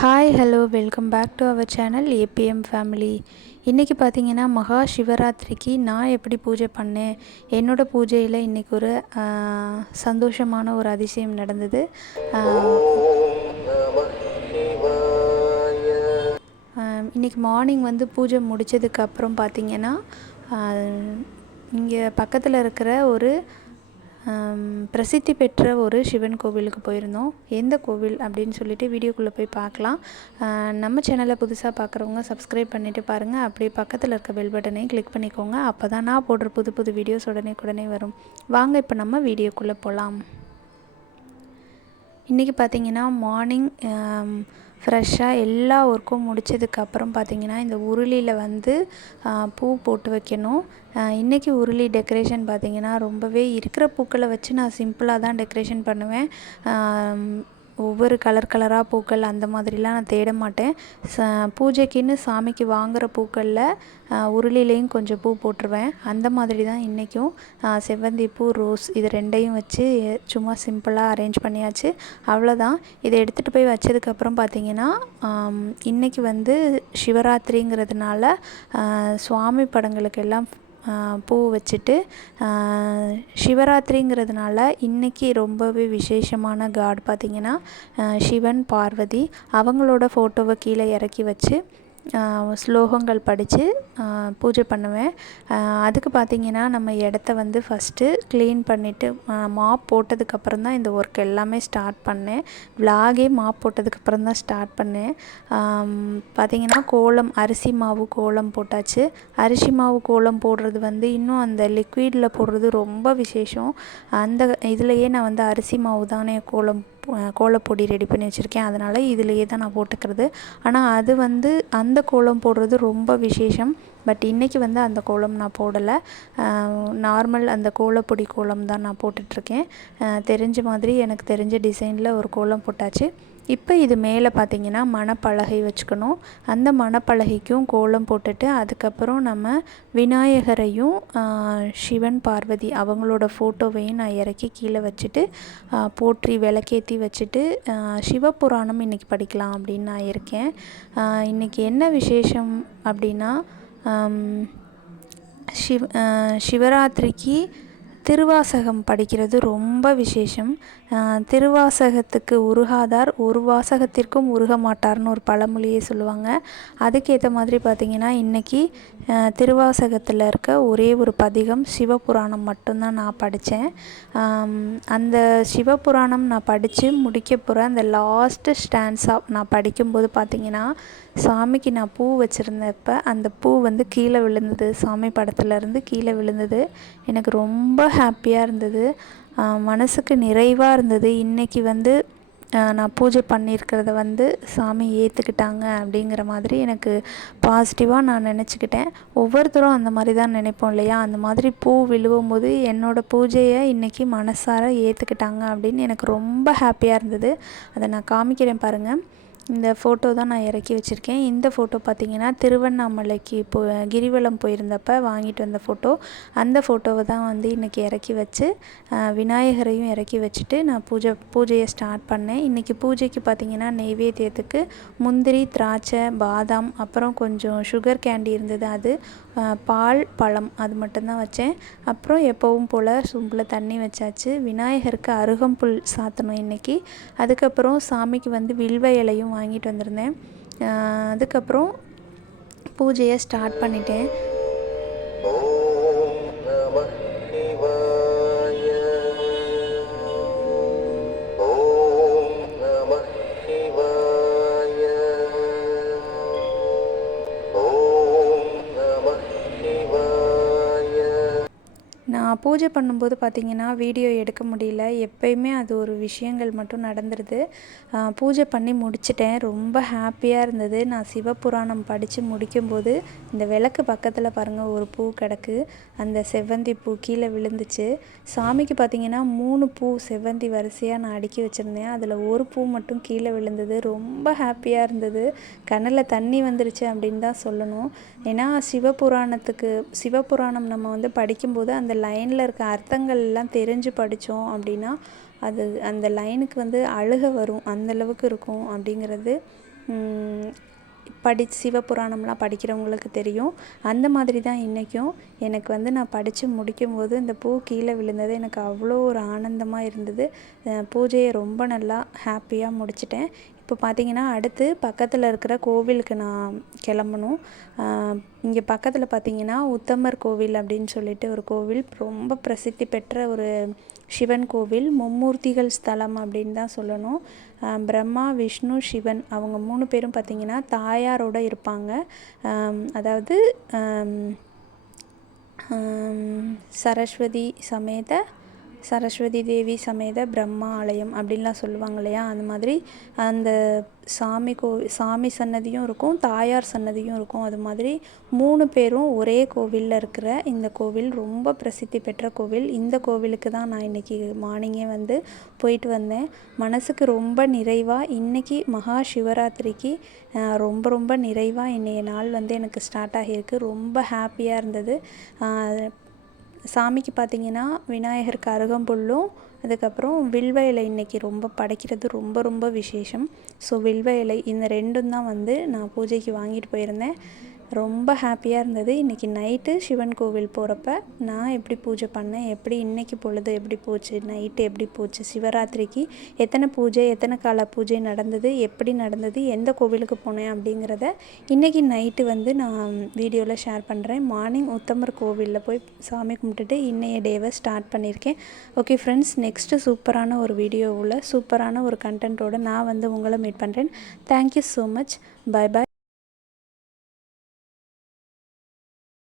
Hi hello welcome back to our channel APM family. இன்றைக்கி பார்த்தீங்கன்னா மகா சிவராத்திரிக்கு நான் எப்படி பூஜை பண்ணேன். என்னோடய பூஜையில் இன்றைக்கி ஒரு சந்தோஷமான ஒரு அதிசயம் நடந்தது. இன்றைக்கி மார்னிங் பூஜை முடித்ததுக்கப்புறம் பார்த்திங்கன்னா இங்கே பக்கத்தில் இருக்கிற ஒரு பிரசித்தி பெற்ற ஒரு சிவன் கோவிலுக்கு போயிருந்தோம். எந்த கோவில் அப்படின்னு சொல்லிட்டு வீடியோக்குள்ளே போய் பார்க்கலாம். நம்ம சேனலை புதுசாக பார்க்குறவங்க சப்ஸ்கிரைப் பண்ணிவிட்டு பாருங்கள். அப்படியே பக்கத்தில் இருக்க பெல் பட்டனையும் கிளிக் பண்ணிக்கோங்க. அப்போ தான் நான் போடுற புது வீடியோஸ் உடனே வரும். வாங்க இப்போ நம்ம வீடியோக்குள்ளே போகலாம். இன்றைக்கி பார்த்திங்கன்னா மார்னிங் ஃப்ரெஷ்ஷாக எல்லா ஒர்க்கும் முடித்ததுக்கப்புறம் பார்த்திங்கன்னா இந்த உருளியில் பூ போட்டு வைக்கணும். இன்றைக்கி உருளி டெக்கரேஷன் பார்த்திங்கன்னா ரொம்பவே இருக்கிற பூக்களை வச்சு நான் சிம்பிளாக தான் டெக்கரேஷன் பண்ணுவேன். ஒவ்வொரு கலராக பூக்கள் அந்த மாதிரிலாம் நான் தேட மாட்டேன். பூஜைக்குன்னு சாமிக்கு வாங்குகிற பூக்களில் உருளிலையும் கொஞ்சம் பூ போட்டுருவேன். அந்த மாதிரி தான் இன்றைக்கும் செவ்வந்தி பூ, ரோஸ் இது ரெண்டையும் வச்சு சும்மா சிம்பிளாக அரேஞ்ச் பண்ணியாச்சு. அவ்வளோதான். இதை எடுத்துகிட்டு போய் வச்சதுக்கப்புறம் பார்த்திங்கன்னா இன்றைக்கி சிவராத்திரிங்கிறதுனால சுவாமி படங்களுக்கு எல்லாம் பூ வச்சுட்டு, சிவராத்திரிங்கிறதுனால இன்றைக்கி ரொம்பவே விசேஷமான காட் பார்த்திங்கன்னா சிவன் பார்வதி அவங்களோட ஃபோட்டோவை கீழே இறக்கி வச்சு ஸ்லோகங்கள் படித்து பூஜை பண்ணுவேன். அதுக்கு பார்த்திங்கன்னா நம்ம இடத்த ஃபஸ்ட்டு க்ளீன் பண்ணிவிட்டு மாப் போட்டதுக்கப்புறம் தான் இந்த ஒர்க் எல்லாமே ஸ்டார்ட் பண்ணேன். விலாகே மாப் போட்டதுக்கப்புறம் தான் ஸ்டார்ட் பண்ணேன். பார்த்திங்கன்னா கோலம், அரிசி மாவு கோலம் போட்டாச்சு. அரிசி மாவு கோலம் போடுறது இன்னும் அந்த லிக்விடில் போடுறது ரொம்ப விசேஷம். அந்த இதுலையே நான் அரிசி மாவு தானே கோலப்பொடி ரெடி பண்ணி வச்சுருக்கேன். அதனால் இதிலையே தான் நான் போட்டுக்கிறது. ஆனால் அது அந்த கோலம் போடுறது ரொம்ப விசேஷம். பட் இன்றைக்கி அந்த கோலம் நான் போடலை. நார்மல் அந்த கோலப்பொடி கோலம் தான் நான் போட்டுட்ருக்கேன். தெரிஞ்ச மாதிரி எனக்கு தெரிஞ்ச டிசைனில் ஒரு கோலம் போட்டாச்சு. இப்போ இது மேலே பார்த்திங்கன்னா மணப்பலகை வச்சுக்கணும். அந்த மணப்பலகைக்கும் கோலம் போட்டுட்டு அதுக்கப்புறம் நம்ம விநாயகரையும் சிவன் பார்வதி அவங்களோட ஃபோட்டோவையும் நான் இறக்கி கீழே வச்சுட்டு போற்றி விளக்கேற்றி வச்சுட்டு சிவபுராணம் இன்றைக்கி படிக்கலாம் அப்படின்னு நான் இருக்கேன். இன்றைக்கி என்ன விசேஷம் அப்படின்னா சிவராத்திரிக்கு திருவாசகம் படிக்கிறது ரொம்ப விசேஷம். திருவாசகத்துக்கு உருகாதார் ஒரு வாசகத்திற்கும் உருக மாட்டார்னு ஒரு பழமொழியே சொல்லுவாங்க. அதுக்கேற்ற மாதிரி பார்த்திங்கன்னா இன்றைக்கி திருவாசகத்தில் இருக்க ஒரே ஒரு பதிகம் சிவபுராணம் மட்டும்தான் நான் படித்தேன். அந்த சிவபுராணம் நான் படித்து முடிக்க போகிற அந்த லாஸ்ட்டு ஸ்டான்ஸாக நான் படிக்கும்போது பார்த்திங்கன்னா சாமிக்கு நான் பூ வச்சுருந்தப்ப அந்த பூ கீழே விழுந்தது. சாமி படத்துலேருந்து கீழே விழுந்தது. எனக்கு ரொம்ப ஹாப்பியாக இருந்தது. மனசுக்கு நிறைவாக இருந்தது. இன்றைக்கி நான் பூஜை பண்ணியிருக்கிறத சாமி ஏற்றுக்கிட்டாங்க அப்படிங்கிற மாதிரி எனக்கு பாசிட்டிவாக நான் நினச்சிக்கிட்டேன். ஒவ்வொருத்தரும் அந்த மாதிரி தான் நினைப்போம் இல்லையா? அந்த மாதிரி பூ விழுவும்போது என்னோடய பூஜையை இன்றைக்கி மனசார ஏற்றுக்கிட்டாங்க அப்படின்னு எனக்கு ரொம்ப ஹாப்பியாக இருந்தது. அதை நான் காமிக்கிறேன் பாருங்கள். இந்த ஃபோட்டோ தான் நான் இறக்கி வச்சுருக்கேன். இந்த ஃபோட்டோ பார்த்திங்கன்னா திருவண்ணாமலைக்கு கிரிவலம் போயிருந்தப்போ வாங்கிட்டு வந்த ஃபோட்டோ. அந்த ஃபோட்டோவை தான் இன்றைக்கி இறக்கி வச்சு விநாயகரையும் இறக்கி வச்சுட்டு நான் பூஜையை ஸ்டார்ட் பண்ணேன். இன்றைக்கி பூஜைக்கு பார்த்திங்கன்னா நெய்வேத்தியத்துக்கு முந்திரி, திராட்சை, பாதாம், அப்புறம் கொஞ்சம் சுகர் கேண்டி இருந்தது. அது பால், பழம் அது மட்டும்தான் வச்சேன். அப்புறம் எப்பவும் போல் சொம்பில் தண்ணி வச்சாச்சு. விநாயகருக்கு அருகம்புல் சாத்தணும் இன்றைக்கி. அதுக்கப்புறம் சாமிக்கு வில்வ இலையும் வாங்கிட்டு வந்திருந்தேன். அதுக்கப்புறம் பூஜையை ஸ்டார்ட் பண்ணிட்டேன். நான் பூஜை பண்ணும்போது பார்த்திங்கன்னா வீடியோ எடுக்க முடியல. எப்பயுமே அது ஒரு விஷயங்கள் மட்டும் நடந்துருது. பூஜை பண்ணி முடிச்சிட்டேன். ரொம்ப ஹாப்பியாக இருந்தது. நான் சிவபுராணம் படித்து முடிக்கும்போது இந்த விளக்கு பக்கத்தில் பாருங்கள் ஒரு பூ கிடக்கு. அந்த செவ்வந்தி பூ கீழே விழுந்துச்சு. சாமிக்கு பார்த்திங்கன்னா 3 பூ செவ்வந்தி வரிசையாக நான் அடுக்கி வச்சுருந்தேன். அதில் ஒரு பூ மட்டும் கீழே விழுந்தது. ரொம்ப ஹாப்பியாக இருந்தது. கண்ணில் தண்ணி வந்துருச்சு அப்படின்னு தான் சொல்லணும். ஏன்னா சிவபுராணம் நம்ம படிக்கும்போது அந்த லைனில் இருக்க அர்த்தங்கள் எல்லாம் தெரிஞ்சு படித்தோம் அப்படின்னா அது அந்த லைனுக்கு அழுக வரும், அந்தளவுக்கு இருக்கும் அப்படிங்கிறது சிவபுராணம்லாம் படிக்கிறவங்களுக்கு தெரியும். அந்த மாதிரி தான் இன்றைக்கும் எனக்கு வந்து நான் படித்து முடிக்கும்போது இந்த பூ கீழே விழுந்தது எனக்கு அவ்வளோ ஒரு ஆனந்தமாக இருந்தது. பூஜையை ரொம்ப நல்லா ஹாப்பியாக முடிச்சிட்டேன். இப்போ பார்த்திங்கன்னா அடுத்து பக்கத்தில் இருக்கிற கோவிலுக்கு நான் கிளம்பணும். இங்கே பக்கத்தில் பார்த்திங்கன்னா உத்தமர் கோவில் அப்படின்னு சொல்லிட்டு ஒரு கோவில், ரொம்ப பிரசித்தி பெற்ற ஒரு சிவன் கோவில், மும்மூர்த்திகள் ஸ்தலம் அப்படின்னு தான் சொல்லணும். பிரம்மா, விஷ்ணு, சிவன் அவங்க 3 பேரும் பார்த்திங்கன்னா தாயாரோடு இருப்பாங்க. அதாவது சரஸ்வதி தேவி சமேத பிரம்மா ஆலயம் அப்படின்லாம் சொல்லுவாங்க இல்லையா, அந்த மாதிரி அந்த சாமி சன்னதியும் இருக்கும், தாயார் சன்னதியும் இருக்கும். அது மாதிரி 3 பேரும் ஒரே கோவிலில் இருக்கிற இந்த கோவில் ரொம்ப பிரசித்தி பெற்ற கோவில். இந்த கோவிலுக்கு தான் நான் இன்றைக்கி மார்னிங்கே வந்து போயிட்டு வந்தேன். மனசுக்கு ரொம்ப நிறைவாக, இன்றைக்கி மகா சிவராத்திரிக்கு ரொம்ப ரொம்ப நிறைவாக இன்றைய நாள் வந்து எனக்கு ஸ்டார்ட் ஆகியிருக்கு. ரொம்ப ஹாப்பியாக இருந்தது. சாமிக்கு பார்த்திங்கன்னா விநாயகருக்கு அருகம்புல்லும் அதுக்கப்புறம் வில்வ இலை இன்றைக்கி ரொம்ப படைக்கிறது ரொம்ப ரொம்ப விசேஷம். ஸோ வில்வ இலை இந்த 2ம் தான் வந்து நான் பூஜைக்கு வாங்கிட்டு போயிருந்தேன். ரொம்ப ஹாப்பியாக இருந்தது. இன்றைக்கி நைட்டு சிவன் கோவில் போகிறப்ப நான் எப்படி பூஜை பண்ணேன், எப்படி இன்றைக்கி பொழுது எப்படி போச்சு, நைட்டு எப்படி போச்சு, சிவராத்திரிக்கு எத்தனை பூஜை, எத்தனை கால பூஜை நடந்தது, எப்படி நடந்தது, எந்த கோவிலுக்கு போனேன் அப்படிங்கிறத இன்றைக்கி நைட்டு வந்து நான் வீடியோவில் ஷேர் பண்ணுறேன். மார்னிங் உத்தமர் கோவிலில் போய் சாமி கும்பிட்டுட்டு இன்றைய டேவை ஸ்டார்ட் பண்ணியிருக்கேன். ஓகே ஃப்ரெண்ட்ஸ், நெக்ஸ்ட்டு சூப்பரான ஒரு வீடியோவில் சூப்பரான ஒரு கண்டென்ட்டோடு நான் வந்து உங்களை மீட் பண்ணுறேன். Thank you so much. பாய் பாய்.